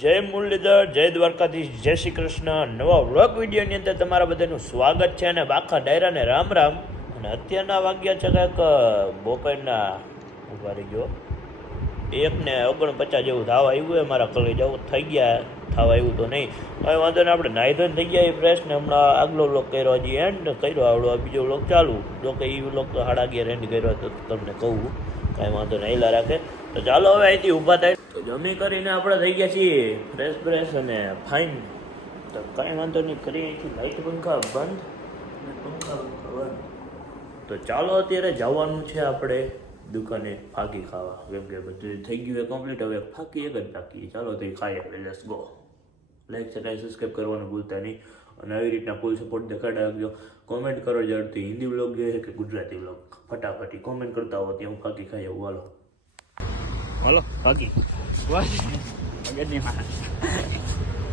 જય મુરલીધર, જય દ્વારકાધીશ, જય શ્રી કૃષ્ણ. નવા વ્લોગ વિડીયોની અંદર તમારા બધાનું સ્વાગત છે. અને બાખા ડાયરાને રામ રામ. અને અત્યારના વાગ્યા છે કંઈક બપોરના ઉભા રહી ગયો 1:49 જેવું થવા આવ્યું. મારા કલેજ આવું થઈ ગયા થવા આવ્યું તો નહીં. હવે વાંધો ને આપણે નાહી ધોઈને થઈ ગયા એ ફ્રેશ ને હમણાં આગલો વ્લોગ કર્યો, હજી એન્ડ કર્યો આવડો, બીજો વ્લોગ ચાલુ. જો કે એ વ્લોગ તો 11:30 એન્ડ કર્યો તો તમને કહું કાંઈ વાંધો નહીં હેલા રાખે. તો ચાલો હવે અહીંથી ઊભા થાય. તો જમી કરીને આપણે થઈ ગયા છીએ ફ્રેશ અને ફાઇન. તો કાંઈ વાંધો નહીં, કરી અહીંથી લાઇટ પંખા બંધ અને પંખા બંધ. તો ચાલો અત્યારે જવાનું છે આપણે દુકાને ફાકી ખાવા, કેમ કે બધું થઈ ગયું એ કમ્પ્લીટ. હવે ફાકી એક જ બાકી. ચાલો તો ખાઈએ આપણે. Let's go. લાઈક છે સબસ્ક્રાઈબ કરવાનું ભૂલતા નહીં. અને આવી રીતના ફૂલ સપોર્ટ દેખાડી રાખજો. કોમેન્ટ કરો જરૂરથી, હિન્દી વ્લોગ જોઈએ કે ગુજરાતી વ્લોગ, ફટાફટી કોમેન્ટ કરતા હો ત્યાં હું ફાકી ખાઈ આવું. હાલો હાલો ફાકી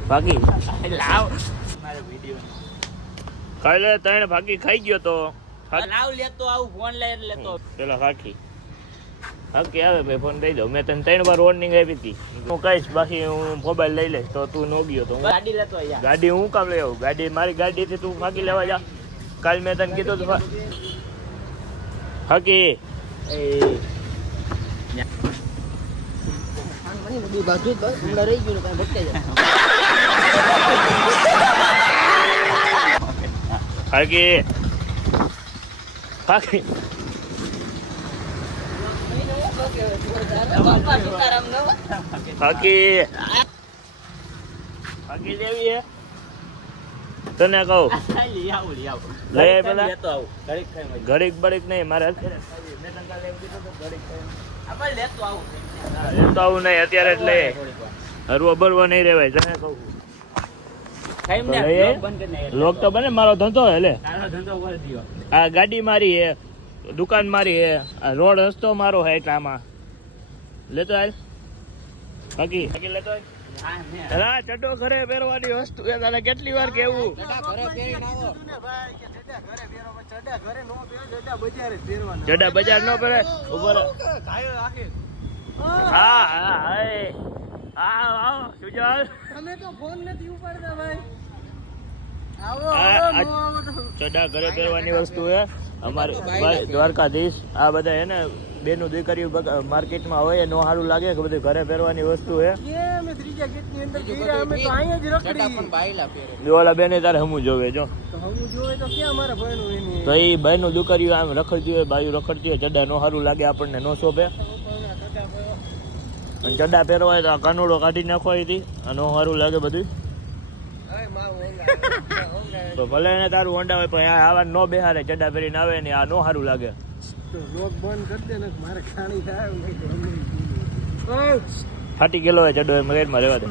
ફાકી લાવ મારો વિડિયો ખાઈ લે. તને ફાકી ખાઈ ગયો તો લાવ લેતો આવું ફોન લઈ લેતો પેલા ફાકી આવે ભાઈ ફોન દઈ દો. મેં તને 3 વાર વોર્નિંગ આપી હતી. હું કહીશ બાકી હું મોબાઈલ લઈ લઈશ. તો તું નો ગયો તો ગાડી લેતો ગાડી હું કામ લઈ આવું? ગાડી મારી ગાડીથી તું ફાકી લેવા જા. કાલ મેં તને કીધું તું ફાકી ફાકી ફાકી ફાકી ફાકી લેવી હે તને કહું લઈ પેલા ઘડીક બડીક નહીં મારે લેતો આવું નહીં અત્યારે એટલે હરવો બરવો નહીં રેવાય. તને કહું લોક તો બને મારો ધંધો એટલે આ ગાડી મારી હે, દુકાન મારી હે, આ રોડ રસ્તો મારો હે. એટલે આમાં લેતો હાલ બાકી લેતો હા ચડ્ડો ઘરે પહેરવાની વસ્તુ એ તારે કેટલી વાર કેવું? ચડ્ડા બજાર નો પહેરે ઉપર. હા હા હા સુજલ તમે તો ફોન નથી ઉપાડતા ભાઈ. ચડ્ડા ઘરે પહેરવાની વસ્તુ હે અમારે દ્વારકાધીશ. આ બધા હે ને બેનું દીકરીઓ માર્કેટમાં હોય નો સારું લાગે કે બધું ઘરે પહેરવાની વસ્તુ હે. ઓલા બેને તારે હમું જોવે જો તો એ ભાઈ નું દીકરીઓ આમ રખડતી હોય, બાયું રખડતી હોય, ચડ્ડા નો સારું લાગે આપણને, નો શોભે. ચડ્ડા પહેરવા હોય તો આ કાનુડો કાઢી નાખવા હતી, નો સારું લાગે બધું. તો ભલે ને તારું હોન્ડા હોય પણ આવા નો બેહારે, ચડ્ડા પહેરીને આવે ને આ નો સારું લાગે. ફાટી ગયેલો હોય ચડ્ડો એમ રેડમાં રહેવા દે.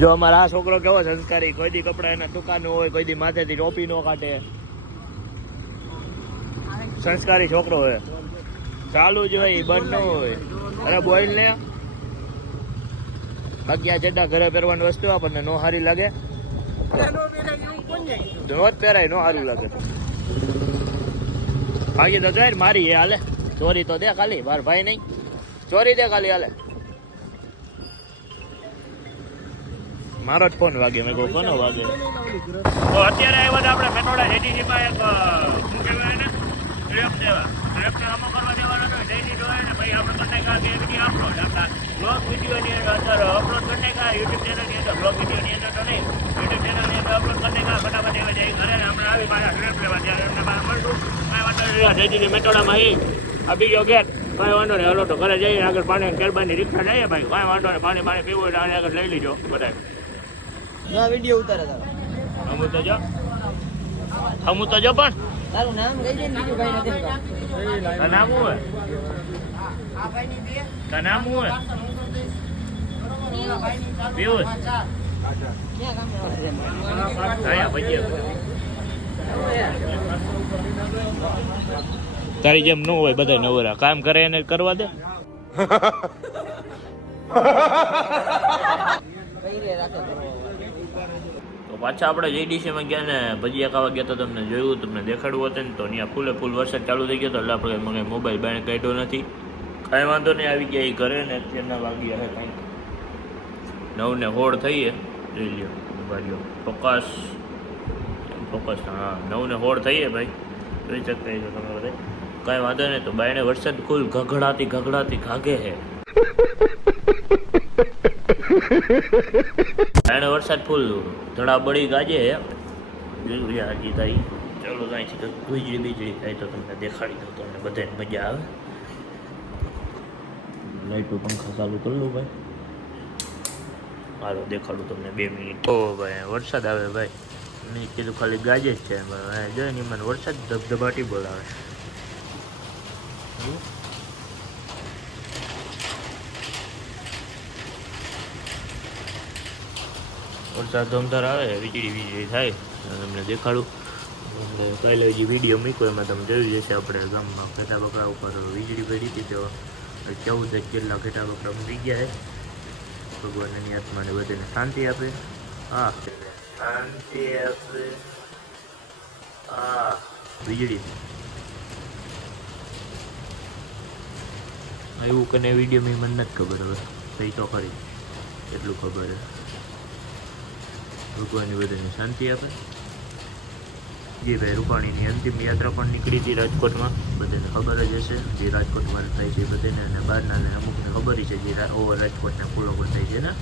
જો અમારા આ છોકરો કેવો સંસ્કારી, કોઈ દી કપડા એના દુકાન હોય, કોઈ દી માથેથી ટોપી નો કાઢે, સંસ્કારી છોકરો હોય. ચાલુ જ હોય બંધ ન હોય. અરે બોલ ને બાકી આ ચડ્ડા ઘરે પહેરવાની વસ્તુ આપણને નો સારી લાગે. નો જ પહેરાય, નો સારું લાગે. બાકી તો જોઈ મારી એ હાલે. ચોરી તો દે ખાલી, માર ભાઈ નહીં ચોરી દે ખાલી હાલે. મારો જ ફોન વાગે. મેં કહું કોનો વાગે? તો અત્યારે આવ્યા આપણે મેટોડા જેટીની પાસે એક શું કહેવાય ને ટ્રેપ દેવા કરવા દેવાનો હતો. જેટી જોવાય ને ભાઈ આપણે કન્ટેકા કે વિડીયો અપલોડ આપણા બ્લોગ વિડીયોની અંદર અપલોડ કન્ટેકા યુટ્યુબ ચેનલની અંદર બ્લોગ વિડીયોની અંદર તો નહીં, યુટ્યુબ ચેનલની અંદર અપલોડ કન્ટેકા ફટાફટ એવા જાય ઘરે આપણે આવી પાછા ટ્રેપ લેવા ત્યારે એમને બહાર મળશું. કાંઈ વાંધો નહીં. જેટીની મેટોડામાં આ બીજો ગેટ કાંઈ વાંધો નહીં. હલો તો ઘરે જઈએ આગળ પાણી કેરબાની રિક્ષા જઈએ ભાઈ. કાંઈ વાંધો નહીં. પાણી પીવું હોય તો આગળ લઈ લીજો બધા. વિડીયો ઉતારે અમુ તો જો પણ તારું નામ કહી દે. બીજું ભાઈ નથી નામ હોય નામ હોય પિયુષ તારી જેમ ન હોય બધા નવરા કામ કરે એને કરવા દે. પાછા આપણે JDC-માં ગયા ને ભજીયા ખાવા ગયા તો તમને જોયું, તમને દેખાડવું હતું ને તો ત્યાં ફૂલે ફૂલ વરસાદ ચાલુ થઈ ગયો તો એટલે આપણે મને મોબાઈલ બાય કાઢ્યો નથી. કાંઈ વાંધો નહીં, આવી ગયા એ ઘરે ને અત્યારના વાગ્યા છે કંઈક 9:16 થઈએ. જોઈ લ્યો મોબાઈલ ફોકસ હા 9:16 થઈએ ભાઈ, જોઈ શકતા છો તમે બધા. કાંઈ વાંધો નહીં, તો બાયણે વરસાદ ફૂલ ઘઘડાતી ઘાગે છે. બાયણે વરસાદ ફૂલ ધડાબડી ગાજે છે. જોયું હાજી થાય. ચાલો અહીંથી વીજળી થાય તો તમને દેખાડી દઉં, તમને બધાને મજા આવે. લાઈટો પંખા ચાલુ કરી લો ભાઈ. હાલો દેખાડું તમને 2 મિનિટ. ઓ ભાઈ વરસાદ આવે ભાઈ, મેં કીધું ખાલી ગાજે જ છે. જોઈ ને મને વરસાદ ધબધબાટી બોલાવે. વરસાદ ધમધાર આવે, વીજળી થાય. તમને દેખાડું. એટલે કાલે જે વિડીયો મૂક્યો એમાં તમે જોયું જશે, આપણે ગામમાં ઘેટા બકરા ઉપર વીજળી પડી હતી તો 14 જેટલા ઘેટા બકરા મરી ગયા છે. ભગવાન એની આત્માને બધાને શાંતિ આપે. હા શાંતિ આપે. હા વીજળી એવું કને વિડીયો મેં મને નથી ખબર, હવે થઈ તો ખરી એટલું ખબર છે. ભગવાનની બધાને શાંતિ આપે. જી ભાઈ રૂપાણીની અંતિમ યાત્રા પણ નીકળી હતી રાજકોટમાં, બધાને ખબર જ હશે. જે રાજકોટમાં થાય છે બધાને, અને બહારના અમુકને ખબર છે જે ઓવર રાજકોટના ફૂલો બંધાય છે ને.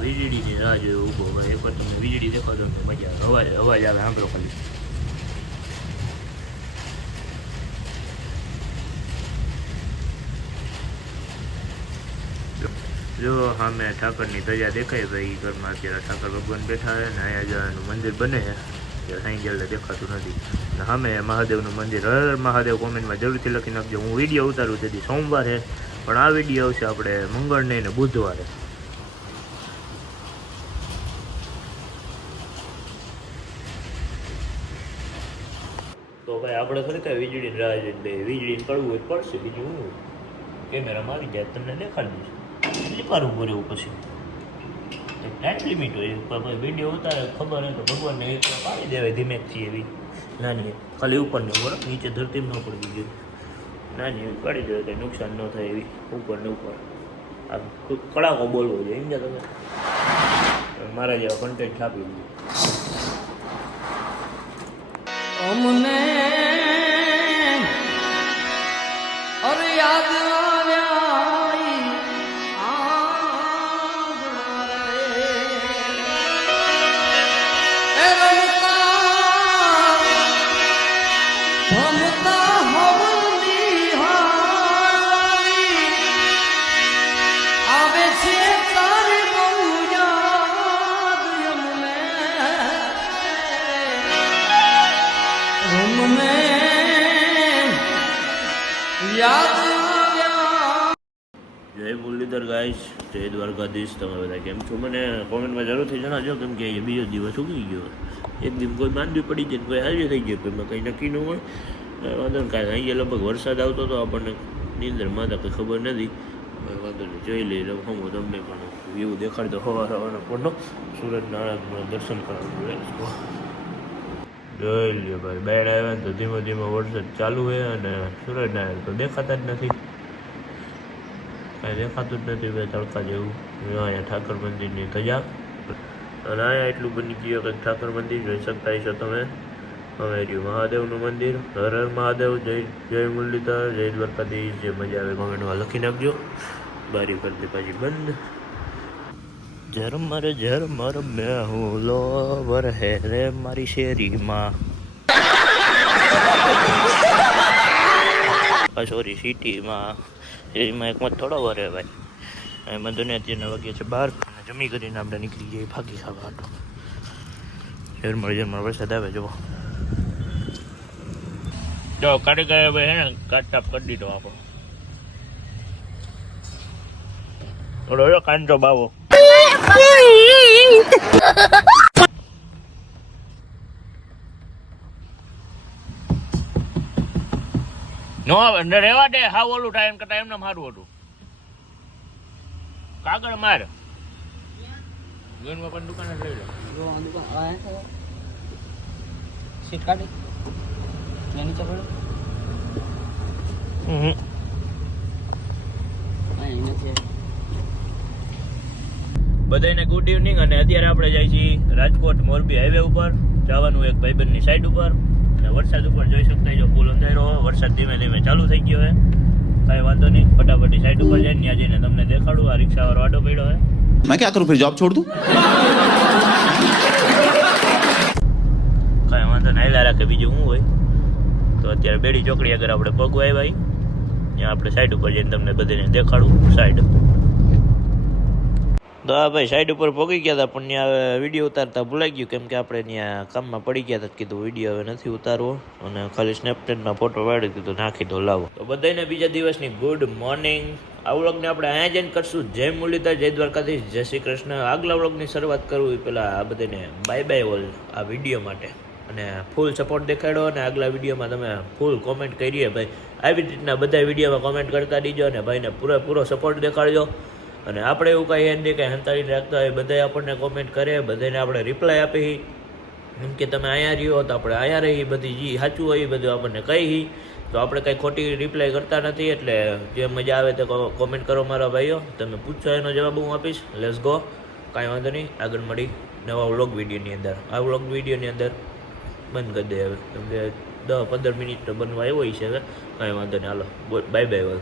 વીજળીની રાહ જોઈ ઊભો ભાઈ, એક વાર તમને વીજળી દેખો તો મજા આવે. અવાજ આવે સાંભળો ખાલી. જો સામે ઠાકરની ધજા દેખાય ભાઈ, ઘરમાં અત્યારે ઠાકર ભગવાન બેઠા છે ને અહીંયા જવાનું મંદિર બને છે. સાંઈ ગયેલા દેખાતું નથી. સામે મહાદેવનું મંદિર. હર મહાદેવ કોમેન્ટમાં જરૂરથી લખી નાખજો. હું વિડીયો ઉતારું તેથી સોમવારે, પણ આ વિડીયો આવશે આપણે મંગળને ને બુધવારે. તો ભાઈ આપણે થોડી કાંઈ વીજળીની રાહ જોઈને વીજળીને પડવું હોય પડશે. બીજું હું કેમેરામાં આવી જાય તમને દેખાડી દઈશું. કેટલી વાર ઊભું રહેવું પછી ટાઈમ લિમિટ હોય. વિડીયો ઉતારે ખબર હોય તો ભગવાનને એક પાડી દેવાય ધીમેકથી. એવી નાની ખાલી ઉપરની ઉપર, નીચે ધરતીમાં ન પડવી જોઈએ. નાની એવી પાડી દેવાય, કંઈ નુકસાન ન થાય એવી. ઉપર ને ઉપર આ કડાકો બોલવો જોઈએ સમજ્યા તમે. મારા જેવા કન્ટેન્ટ છાપી દીધું. અમને અરે યાદ જય મુરલીધર ગાઈસ, જય દ્વારકાધીશ. તમે બધા કેમ છો? મને કોમેન્ટમાં જરૂરથી જણાવજો, કેમ કે બીજો દિવસ ઉગી ગયો. એક દિવસ કોઈ માંદવી પડી જાય, કોઈ હાજરી થઈ ગયો, કોઈમાં કંઈ નક્કી ન હોય. વાંધો ને કાંઈ અહીંયા લગભગ વરસાદ આવતો હતો, આપણને નીંદરમાં તો કંઈ ખબર નથી. વાંધો નહીં, જોઈ લઈ હું તમને પણ વ્યૂ દેખાડી દો. સવારનો પડનો સૂરજનારાયણના દર્શન કરવાનું. જોઈ લ્યો ભાઈ, બેડ આવ્યા ને તો ધીમે ધીમે વરસાદ ચાલુ હોય અને સૂરજનારાયણ તો દેખાતા જ નથી. કાંઈ દેખાતું જ નથી ભાઈ તડકા જેવું. અહીંયા ઠાકર મંદિરની ધજા, અને અહીંયા એટલું બની ગયું કે ઠાકર મંદિર જોઈ શકતા છો તમે. હવે રહ્યું મહાદેવનું મંદિર. હર હર મહાદેવ. જય મુરલીધર, જય દ્વારકાધીશ. જે મજા આવે કોમેન્ટમાં લખી નાખજો. બારી કરી દે પાછી બંધ. ઝરમર મેં હું લોવર હે રે મારી શેરીમાં. સોરી સિટીમાં. શેરીમાં એક મત થોડો વરે ભાઈ. એમાં તો ને અત્યારના વાગ્યા છે 12. જમી કરીને આપણે નીકળી જઈએ ભાગી ખાવા હાટો. ઝરમર વરસાદ આવે જુઓ. જો કાઢી ગયા ભાઈ હે ને કાટતાપ કરી દીધો આપણો. થોડો કાંટો બાવો. નો રેવા દે. હાવ ઓલું ટાઈમ કરતા એમને સારું હતું. કાગળ માર ગોવિંદમાં પણ દુકાને જ લઈ લો. જો આ દુકાન આ હે સીટ કાઢી ત્યાં નીચે પડ્યો અહીં નથી. બધાને ગુડ ઇવનિંગ. અને અત્યારે આપણે જઈએ છીએ રાજકોટ મોરબી હાઈવે ઉપર જવાનું એક ભાઈબંધની સાઈડ ઉપર. અને વરસાદ ઉપર જોઈ શકતા જો ફૂલ અંધારો હોય, વરસાદ ધીમે ધીમે ચાલુ થઈ ગયો છે. કાંઈ વાંધો નહીં, ફટાફટી સાઈડ ઉપર જઈને ત્યાં જઈને તમને દેખાડું. આ રિક્ષાવાળો આડો પડ્યો છે. मैं क्या करूं फिर जॉब छोड़ दूं કાંઈ વાંધો નહીં, હાલ્યા રાખે બીજું શું હોય. તો અત્યારે બેડી ચોકડી આગળ આપણે પગવા આવ્યા છીએ. ત્યાં આપણે સાઈડ ઉપર જઈને તમને બધાને દેખાડું સાઈડ. તો હા ભાઈ, સાઈડ ઉપર પહોંચી ગયા હતા, પણ ત્યાં વિડીયો ઉતારતા ભૂલાઈ ગયું, કેમ કે આપણે ત્યાં કામમાં પડી ગયા હતા. કીધું વિડીયો હવે નથી ઉતારવો, અને ખાલી સ્નેપચેટમાં ફોટો પાડી દીધું, નાખી દો લાવો. તો બધાને બીજા દિવસની ગુડ મોર્નિંગ. આ વ્લોગને આપણે અહીંયા જઈને કરશું. જય મુરલીધર, જય દ્વારકાધીશ, જય શ્રી કૃષ્ણ. આગલા વ્લોગની શરૂઆત કરવું એ પહેલાં આ બધાને બાય બાય ઓલ આ વિડીયો માટે. અને ફૂલ સપોર્ટ દેખાડો, અને આગલા વિડીયોમાં તમે ફૂલ કોમેન્ટ કરીએ ભાઈ. આવી રીતના બધા વિડીયોમાં કોમેન્ટ કરતા દીજો, અને ભાઈને પૂરેપૂરો સપોર્ટ દેખાડજો. અને આપણે એવું કાંઈ એમ નહીં કાંઈ હંતાડીને રાખતા હોય, બધાય આપણને કોમેન્ટ કરે, બધાને આપણે રિપ્લાય આપી. એમ કે તમે અહીંયા રહ્યો તો આપણે અહીંયા રહી, બધી જે સાચું હોય એ બધું આપણને કહી. તો આપણે કાંઈ ખોટી રિપ્લાય કરતા નથી. એટલે જે મજા આવે તો કોમેન્ટ કરો મારા ભાઈઓ. તમે પૂછો એનો જવાબ હું આપીશ. Let's go. કાંઈ વાંધો નહીં, આગળ મળી નવા વ્લોગ વિડીયોની અંદર. આ વ્લોગ વિડીયોની અંદર બંધ કરી દે હવે, કેમ કે 10-15 મિનિટ તો બનવા એવો છે હવે. કાંઈ વાંધો નહીં, હાલો બાય બાય.